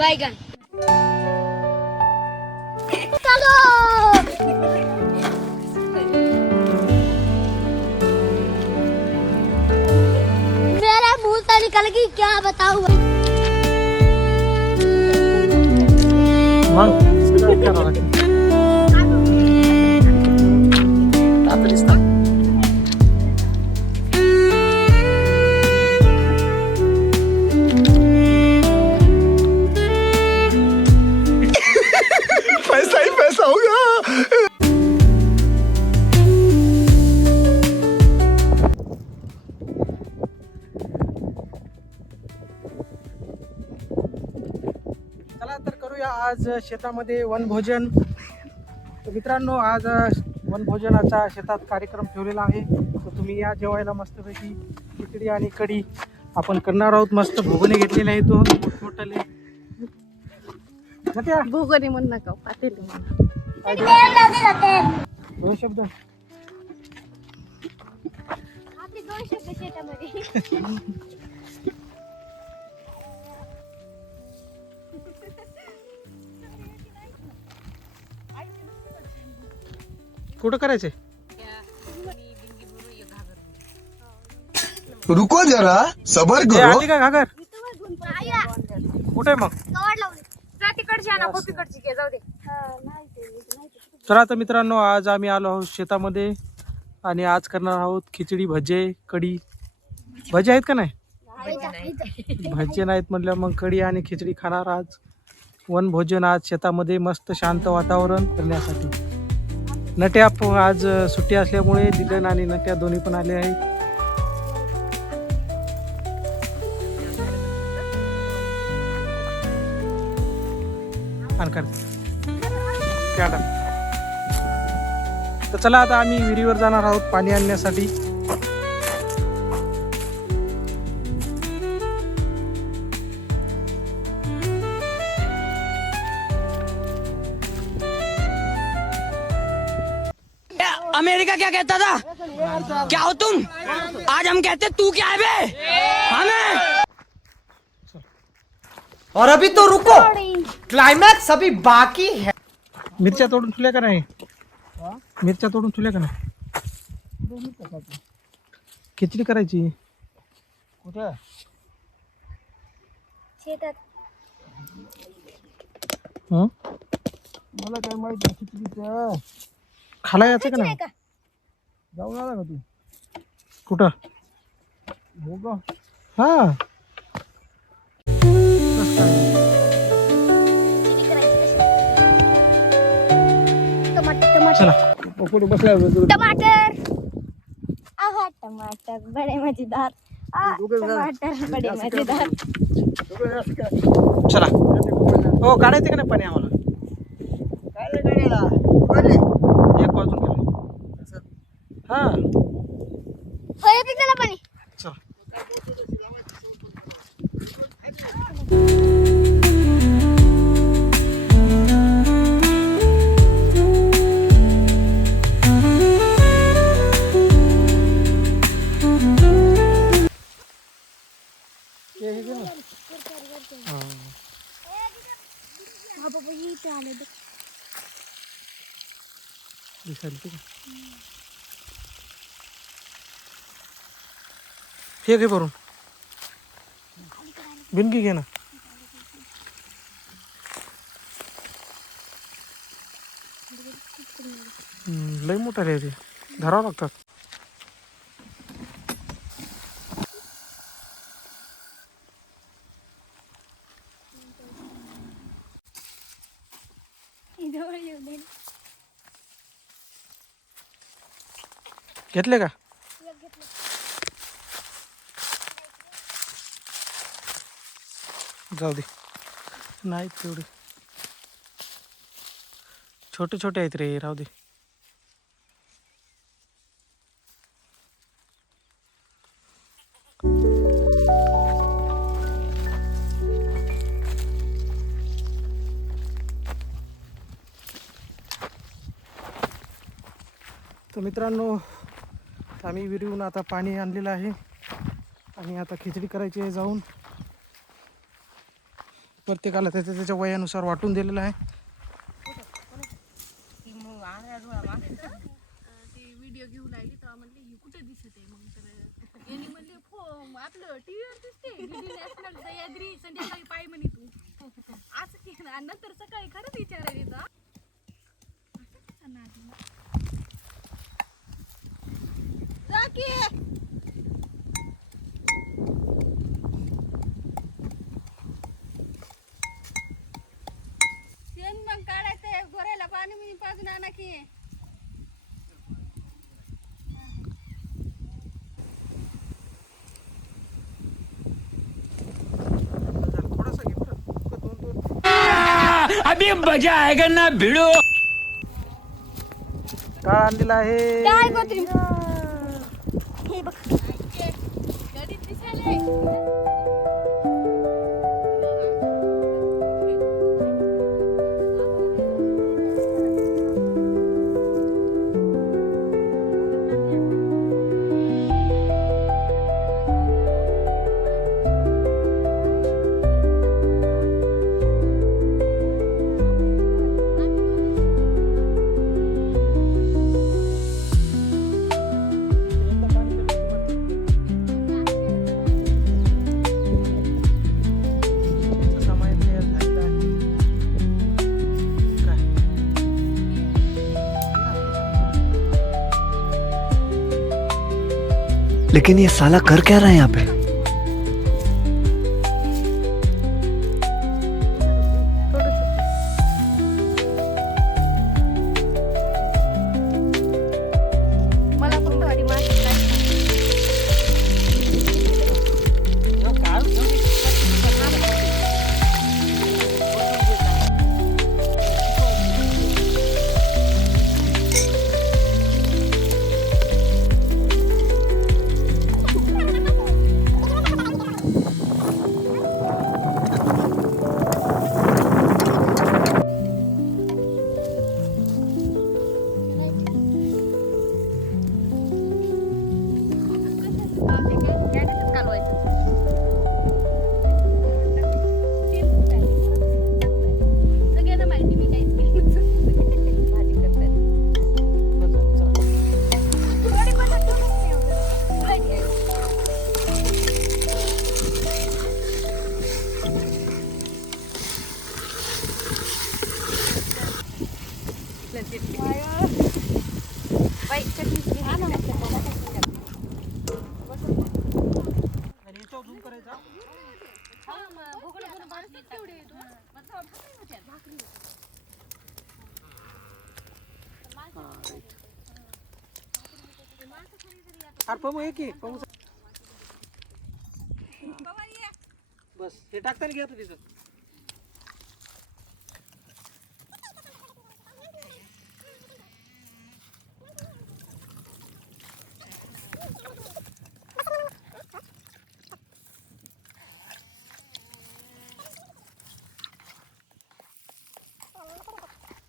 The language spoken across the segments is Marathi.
बैगन। चलो। मेरा मुंह से निकल गई, क्या बताऊं। पैसा ही पैसा होगा। चला तर करूया आज शेतामध्ये वनभोजन. तर मित्रांनो, आज वनभोजनाचा शेतात कार्यक्रम ठेवलेला आहे. तर तुम्ही या जेवायला मस्तपैकी खिचडी आणि कढी आपण करणार आहोत. मस्त भोगणे घेतलेले आहेत तो मोठमोठाले. भोगणी म्हणू नका, पातेली म्हणा. दोन शब्द कुठं करायचे? रुको जरा सबर करो. आली का घागर? कुठे मग? तर आता मित्रांनो, आज आम्ही आलो आहोत शेतामध्ये आणि आज करणार आहोत खिचडी, भजे, कढी. भजे आहेत का नाही? भजे नाहीत म्हटलं मग कढी आणि खिचडी खाणार आज. वनभोजन आज शेतामध्ये, मस्त शांत वातावरण करण्यासाठी. नट्या आज सुट्टी असल्यामुळे दिलन आणि नट्या दोन्ही पण आले आहेत. तर चला आता आम्ही विहिरीवर जाणार आहोत पाणी आणण्यासाठी. अमेरिका क्या कहता था? क्या हो तुम? आज हम कहते तू क्या है बे? हमें और अभी तो रुको, क्लाइमैक्स अभी बाकी है. मिरच्या तोडून ठेवल्या का नाही? मिरच्या तोडून ठेवल्या का नाही? खिचडी करायची. कुठं? शेतात. हं? मला काय माहिती खिचडीचं. खाला यायचं का नाही? जाऊन आला का तू? कुठं? हो का? हा. चला. कुठे बसला? टमाटर. आहा टमाटर बड़े मजेदार. टमाटर बड़े मजेदार. चला. हो, काढायचं का नाही पाणी आम्हाला? एक वाजून गेले. हा. होय त्याला पाणी. चला. हे घे भरून. बिनगी घे ना. लई मोठा रे ते, धरावं लागतात. घेतले का? जाऊ दे, नाही तेवढे छोटे छोटे आहेत रे, राहू दे. तर मित्रांनो, आम्ही विहिरीहून आता पाणी आणलेलं आहे आणि आता खिचडी करायची आहे जाऊन. प्रत्येकाला त्याच्या त्याच्या वयानुसार वाटून दिलेलं आहे. व्हिडिओ घेऊ लागली तेव्हा म्हणले ही कुठे दिसत आहे. मग तर यांनी म्हणले आपलं टीव्हीवर दिसते नॅशनल सह्याद्री संध्याकाळी पाय म्हणे तू असं की नंतर सकाळी खरंच विचारायला शेण मग काढायचंय गोऱ्याला पाणी मिनी पाजून आणा की. थोडासा घे बरं. दोन अभी मजा आएगा ना भिड़ो. टाळ आणलेला आहे. हे बघ गडीत दिसायले समय तयार झालेला आहे. काय? लेकिन ये साला कर क्या रहा है यहाँ पे? मला पण गाडी माहिती सगळ्यांना माहिती मी काहीच केलं भाजी करतात. थोडी पण बाई चटणी हा ना आणि याच्यावर झूम करायचा. अरे पमू हे की पमू बस हे टाकताना घ्या तू तिथं.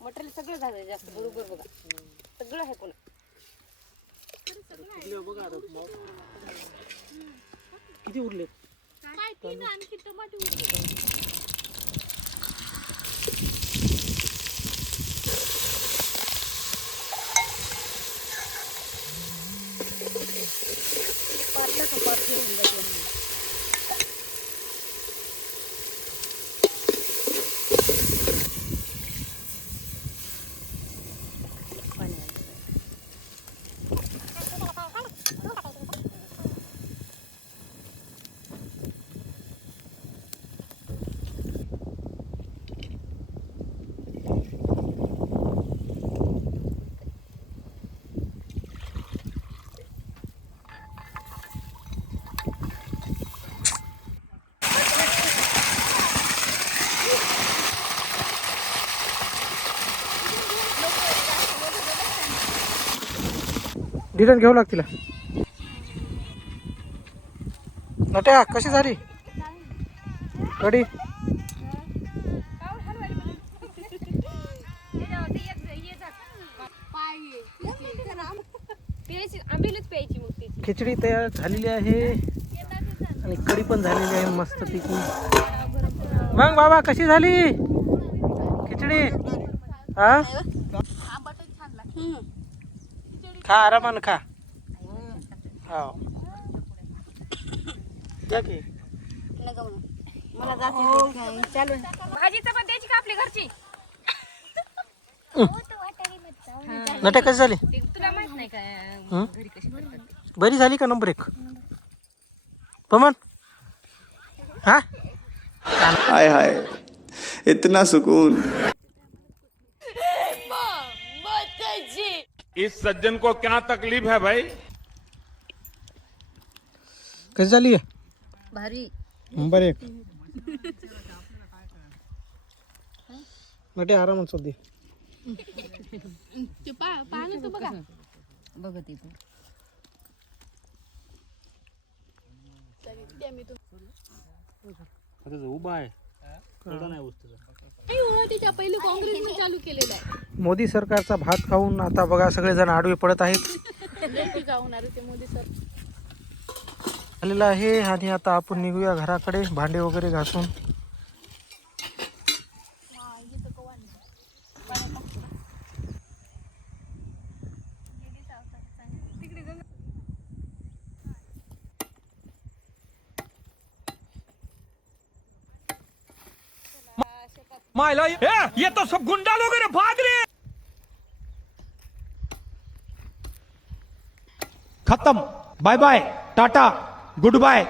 मटेरियल सगळं झालं जास्त बरोबर बघा सगळं आहे कोण बघा आता किती उरले. काय तीन आणखी टमाटे उरले. डिझाईन घेऊ लागतील. नट्या कशी झाली कढी? खिचडी तयार झालेली आहे आणि कढी पण झालेली आहे मस्तपैकी. मग बाबा कशी झाली खिचडी? हा खा आरामानं खा. हो या की. भाजी चपात्याची का आपली घरची? नट्या कशी झाली? तुला माहित नाही का हं? बरी झाली का नंबर 1? पमन हा हाय हाय इतना सुकून. इस सज्जन को क्या तकलीफ है भाई? कशी झाली? भारी. नंबर 1. नटे आरामात सध्या. ते पाहिलं तू बघा. बघत येतो. उभा आहे तिच्या पहिले काँग्रेसने चालू केलेलं आहे. मोदी सरकारचा भात खाऊन आता बघा सगळेजण आडवे पडत आहेत. जाऊन ते मोदी सर. आलेला आहे आणि आता आपण निघूया घराकडे भांडे वगैरे घासून. मायला ये तो सब गुंडा लोग रे, भाग रे. खत्म. Bye bye, tata, good bye.